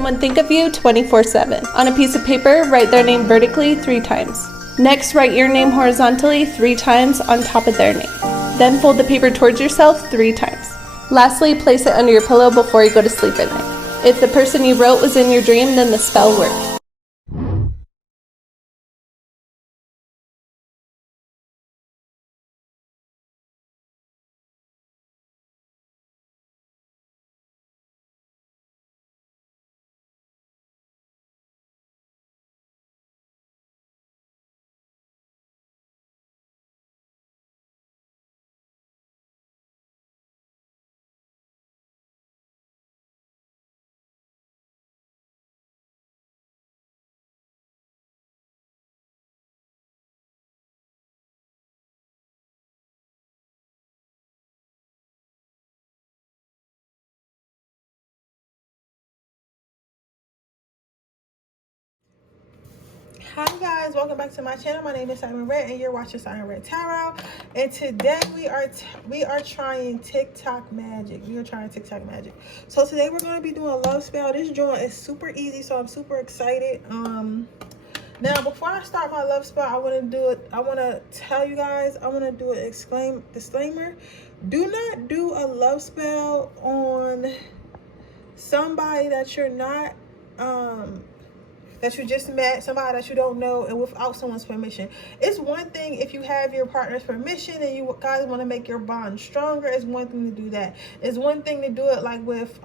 someone think of you 24/7. On a piece of paper, write their name vertically 3 times. Next, write your name horizontally 3 times on top of their name. Then fold the paper towards yourself 3 times. Lastly, place it under your pillow before you go to sleep at night. If the person you wrote was in your dream, then the spell worked. Hi guys, welcome back to my channel. My name is Siren Redd and you're watching Siren Redd Tarot. And today we are trying TikTok magic. So today we're going to be doing a love spell. This joint is super easy, so I'm super excited. Now before I start my love spell, I want to tell you guys, I want to do an disclaimer. Do not do a love spell on somebody that you're not that you just met, somebody that you don't know, and without someone's permission. It's one thing if you have your partner's permission and you guys want to make your bond stronger. It's one thing to do that. It's one thing to do it like with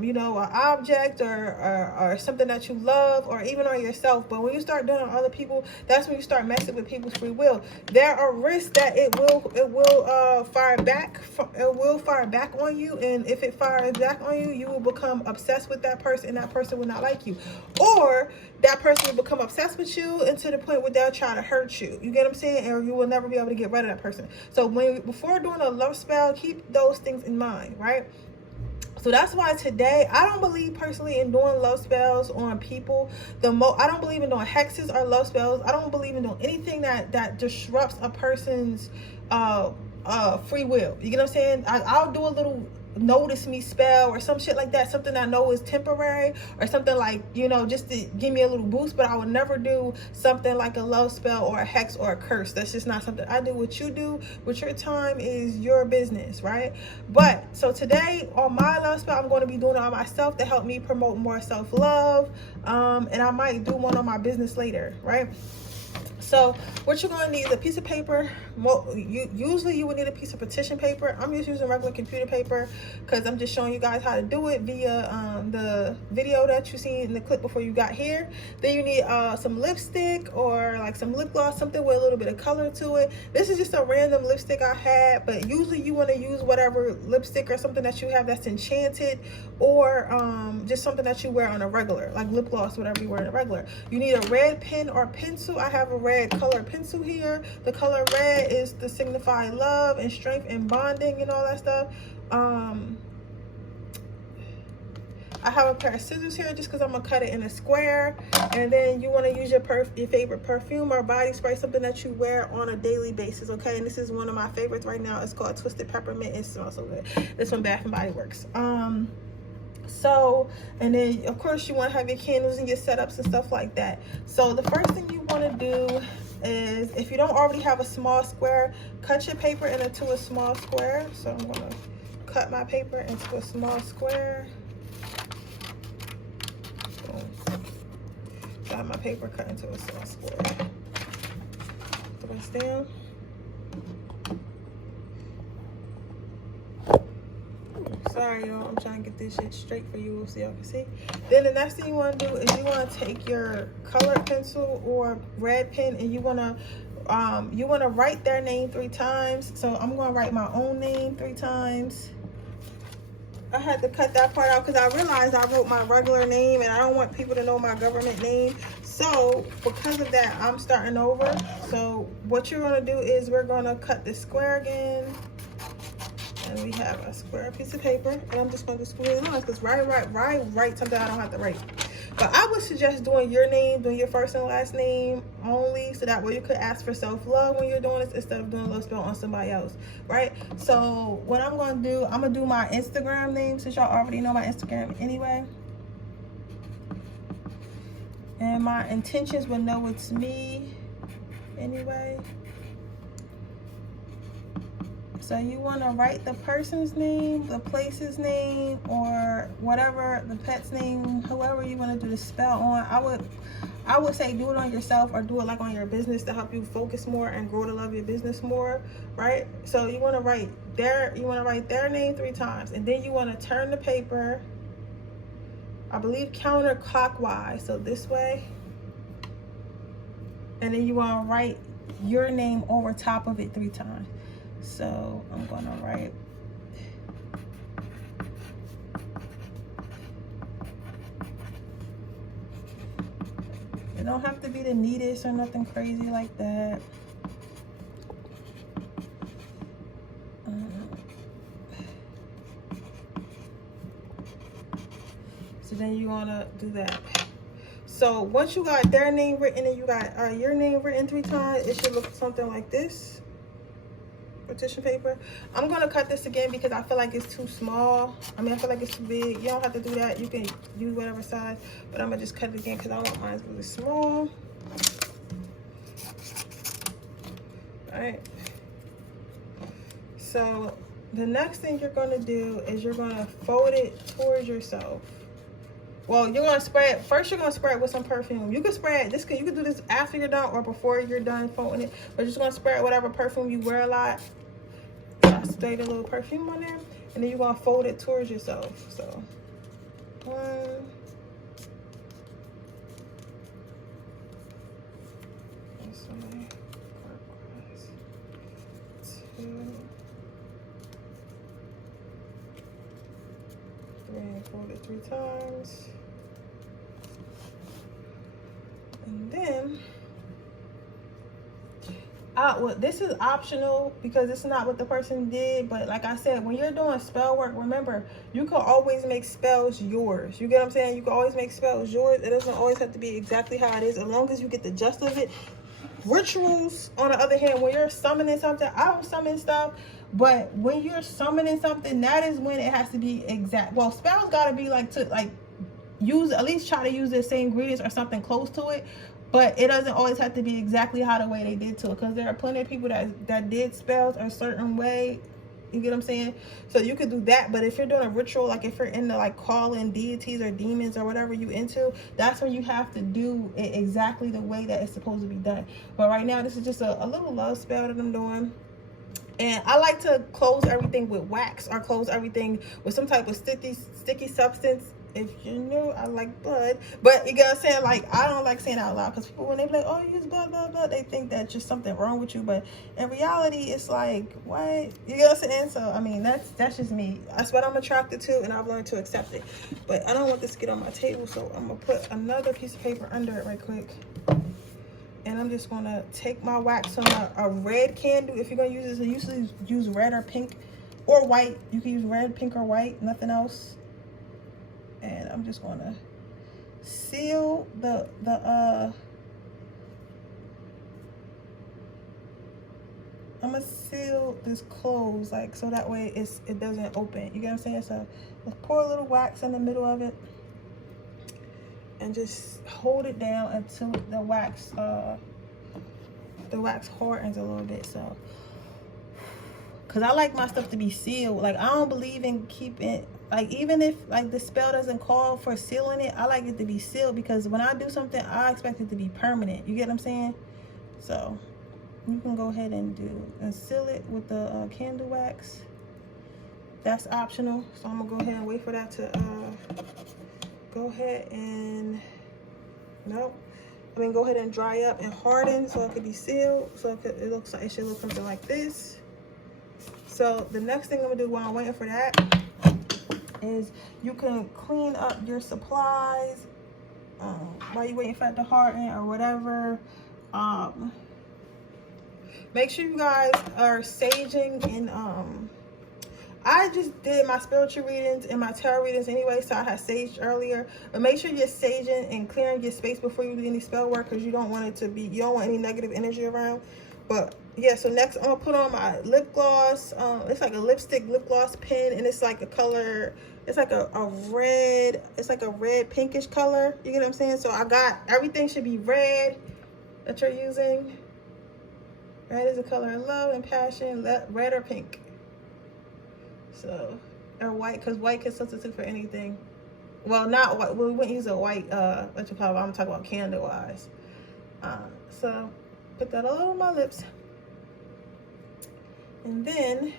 you know, an object or something that you love, or even on yourself. But when you start doing it on other people, that's when you start messing with people's free will. There are risks that it will fire back. It will fire back on you, and if it fires back on you, you will become obsessed with that person, and that person will not like you, or that person will become obsessed with you and to the point where they'll try to hurt you. You get what I'm saying? Or you will never be able to get rid of that person. So before doing a love spell, keep those things in mind, right? So that's why today, I don't believe personally in doing love spells on people. I don't believe in doing hexes or love spells. I don't believe in doing anything that disrupts a person's free will. You get what I'm saying? I'll do a little notice me spell or some shit like that, something I know is temporary, or something like, you know, just to give me a little boost. But I would never do something like a love spell or a hex or a curse. That's just not something I do. What you do with your time is your business, right? But so today on my love spell, I'm going to be doing it on myself to help me promote more self-love, and I might do one on my business later, right? So what you're going to need is a piece of paper. Usually you would need a piece of petition paper. I'm just using regular computer paper because I'm just showing you guys how to do it via the video that you seen in the clip before you got here. Then you need some lipstick or like some lip gloss, something with a little bit of color to it. This is just a random lipstick I had, but usually you want to use whatever lipstick or something that you have that's enchanted, or just something that you wear on a regular, like lip gloss, whatever you wear on a regular. You need a red pen or pencil. I have a red color pencil here. The color red is to signify love and strength and bonding and all that stuff. I have a pair of scissors here just because I'm gonna cut it in a square. And then you want to use your favorite perfume or body spray, something that you wear on a daily basis, okay? And this is one of my favorites right now. It's called Twisted Peppermint. It smells so good. This one, Bath and Body Works. So, and then of course you want to have your candles and your setups and stuff like that. So the first thing you want to do is, if you don't already have a small square, cut your paper into a small square. So I'm going to cut my paper into a small square. Got my paper cut into a small square. Twist down. Sorry y'all, I'm trying to get this shit straight for you so y'all can see. Then the next thing you want to do is you want to take your colored pencil or red pen, and you want to write their name 3 times. So I'm going to write my own name 3 times. I had to cut that part out because I realized I wrote my regular name and I don't want people to know my government name. So because of that, I'm starting over. So what you're going to do is we're going to cut this square again. And we have a square piece of paper, and I'm just going to squeeze it on because write something I don't have to write. But I would suggest doing your name, doing your first and last name only, so that way you could ask for self-love when you're doing this instead of doing a love spell on somebody else, right? So what I'm going to do, I'm going to do my Instagram name since y'all already know my Instagram anyway. And my intentions will know it's me anyway. So you want to write the person's name, the place's name, or whatever, the pet's name, whoever you want to do the spell on. I would say do it on yourself, or do it like on your business to help you focus more and grow to love your business more, right? So you want to write their name 3 times, and then you want to turn the paper, I believe counterclockwise, so this way, and then you want to write your name over top of it 3 times. So I'm gonna write it. Don't have to be the neatest or nothing crazy like that. So then you wanna do that. So once you got their name written and you got your name written 3 times, it should look something like this. Tissue paper. I'm gonna cut this again because I feel like it's too small. I mean, I feel like it's too big. You don't have to do that. You can use whatever size, but I'm gonna just cut it again because I want mine really small. All right. So the next thing you're gonna do is you're gonna fold it towards yourself. Well, you're gonna spray it first. You're gonna spray it with some perfume. You can spray it. You can do this after you're done or before you're done folding it. But you're just gonna spray it whatever perfume you wear a lot. I sprayed a little perfume on there, and then you're gonna fold it towards yourself. So 1, 2, 3, fold it 3 times, and then. Well, this is optional because it's not what the person did, but like I said, when you're doing spell work, remember, you can always make spells yours. You get what I'm saying? You can always make spells yours. It doesn't always have to be exactly how it is, as long as you get the gist of it. Rituals, on the other hand, when you're summoning something, I don't summon stuff, but when you're summoning something, that is when it has to be exact. Well, spells gotta be use, at least try to use the same ingredients or something close to it. But it doesn't always have to be exactly how the way they did to it, because there are plenty of people that did spells a certain way. You get what I'm saying? So you could do that. But if you're doing a ritual, like if you're into like calling deities or demons or whatever you into, that's when you have to do it exactly the way that it's supposed to be done. But right now, this is just a little love spell that I'm doing. And I like to close everything with wax, or close everything with some type of sticky substance. If you knew, I like blood, but you know what I'm saying? Like, I don't like saying it out loud, because people, when they be like, oh, you use blood, blah, blah, they think that's just something wrong with you. But in reality, it's like, what? You know what I'm saying? So, I mean, that's just me. That's what I'm attracted to, and I've learned to accept it. But I don't want this to get on my table, so I'm going to put another piece of paper under it right quick. And I'm just going to take my wax on a red candle. If you're going to use this, I usually use red or pink or white. You can use red, pink, or white, nothing else. And I'm just going to seal I'm going to seal this closed, like, so that way it doesn't open. You get what I'm saying? So let's pour a little wax in the middle of it and just hold it down until the wax hardens a little bit. So, because I like my stuff to be sealed. Like, I don't believe in keeping, like, even if like the spell doesn't call for sealing it, I like it to be sealed, because when I do something, I expect it to be permanent. You get what I'm saying? So you can go ahead and seal it with the candle wax. That's optional. So I'm gonna go ahead and wait for that to go ahead and go ahead and dry up and harden, so it could be sealed. So it should look something like this. So the next thing I'm gonna do while I'm waiting for that is you can clean up your supplies while you're waiting for it to harden or whatever. Make sure you guys are saging, and I just did my spiritual readings and my tarot readings anyway, so I had saged earlier. But make sure you're saging and clearing your space before you do any spell work, because you don't want you don't want any negative energy around. But yeah, so next I'm gonna put on my lip gloss. It's like a lipstick lip gloss pen, and it's like a color It's like a red, it's like a red pinkish color. You get what I'm saying? So I got, everything should be red that you're using. Red is a color of love and passion, red or pink. So, or white, because white can substitute for anything. Well, not white, we wouldn't use a white, what you call it, I'm talking about candle wise. So, put that all over my lips. And then,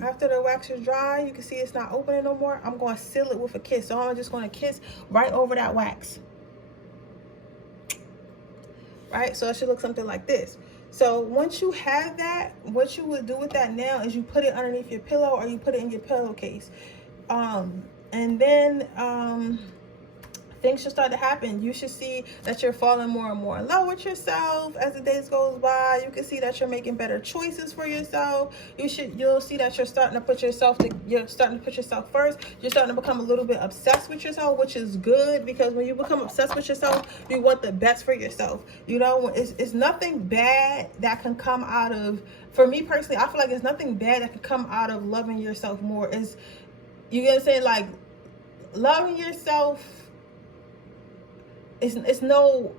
after the wax is dry, you can see it's not opening no more. I'm going to seal it with a kiss. So I'm just going to kiss right over that wax. Right? So it should look something like this. So once you have that, what you would do with that now is you put it underneath your pillow or you put it in your pillowcase. And then things should start to happen. You should see that you're falling more and more in love with yourself as the days goes by. You can see that you're making better choices for yourself. You'll see that you're starting to put yourself first. You're starting to become a little bit obsessed with yourself, which is good, because when you become obsessed with yourself, you want the best for yourself. You know, it's nothing bad that can come out of, for me personally, I feel like there's nothing bad that can come out of loving yourself more. You get what I'm saying? Like, loving yourself, it's no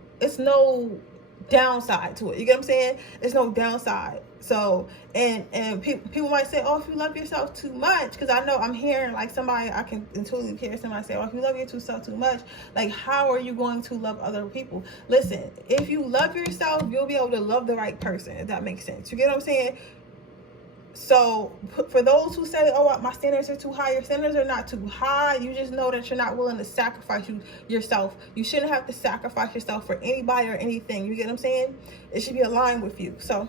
downside to it. You get what I'm saying? It's no downside. So, and people might say, oh, if you love yourself too much, because I know I'm hearing like somebody, I can intuitively hear somebody say, oh, if you love yourself too much, like how are you going to love other people? Listen, if you love yourself, you'll be able to love the right person, if that makes sense. You get what I'm saying? So for those who say, oh, my standards are too high, your standards are not too high. You just know that you're not willing to sacrifice yourself. You shouldn't have to sacrifice yourself for anybody or anything. You get what I'm saying? It should be aligned with you. So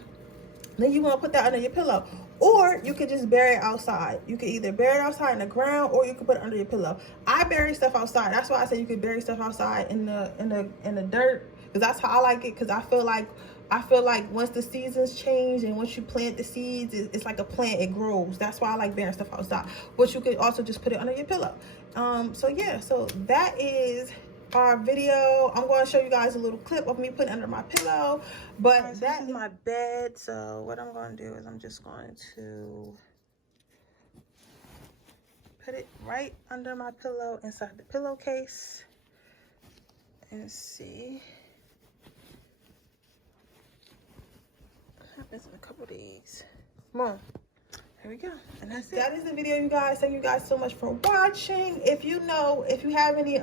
then you want to put that under your pillow, or you could just bury it outside. You could either bury it outside in the ground, or you could put it under your pillow. I bury stuff outside. That's why I say you could bury stuff outside in the dirt, because that's how I like it. Because I feel like once the seasons change and once you plant the seeds, it's like a plant, it grows. That's why I like burying stuff outside. But you could also just put it under your pillow. So yeah, so that is our video. I'm going to show you guys a little clip of me putting under my pillow. But right, so that is my bed. So what I'm going to do is I'm just going to put it right under my pillow inside the pillowcase. And see. Happens in a couple days. Come on. Here we go. And that's it. That is the video, you guys. Thank you guys so much for watching. If you have any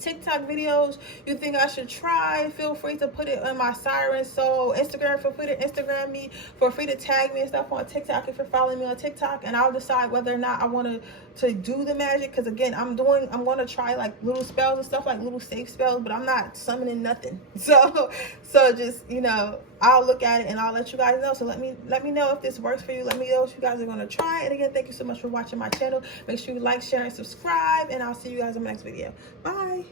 TikTok videos you think I should try, feel free to put it on my Siren Soul Instagram. Feel free to Instagram me. Feel free to tag me and stuff on TikTok if you're following me on TikTok, and I'll decide whether or not I want to do the magic. Because again, I'm going to try like little spells and stuff, like little safe spells, but I'm not summoning nothing. So just, you know, I'll look at it and I'll let you guys know. So let me know if this works for you. Let me know if you guys are going to try it. Again, thank you so much for watching my channel. Make sure you like, share, and subscribe, and I'll see you guys in my next video. Bye.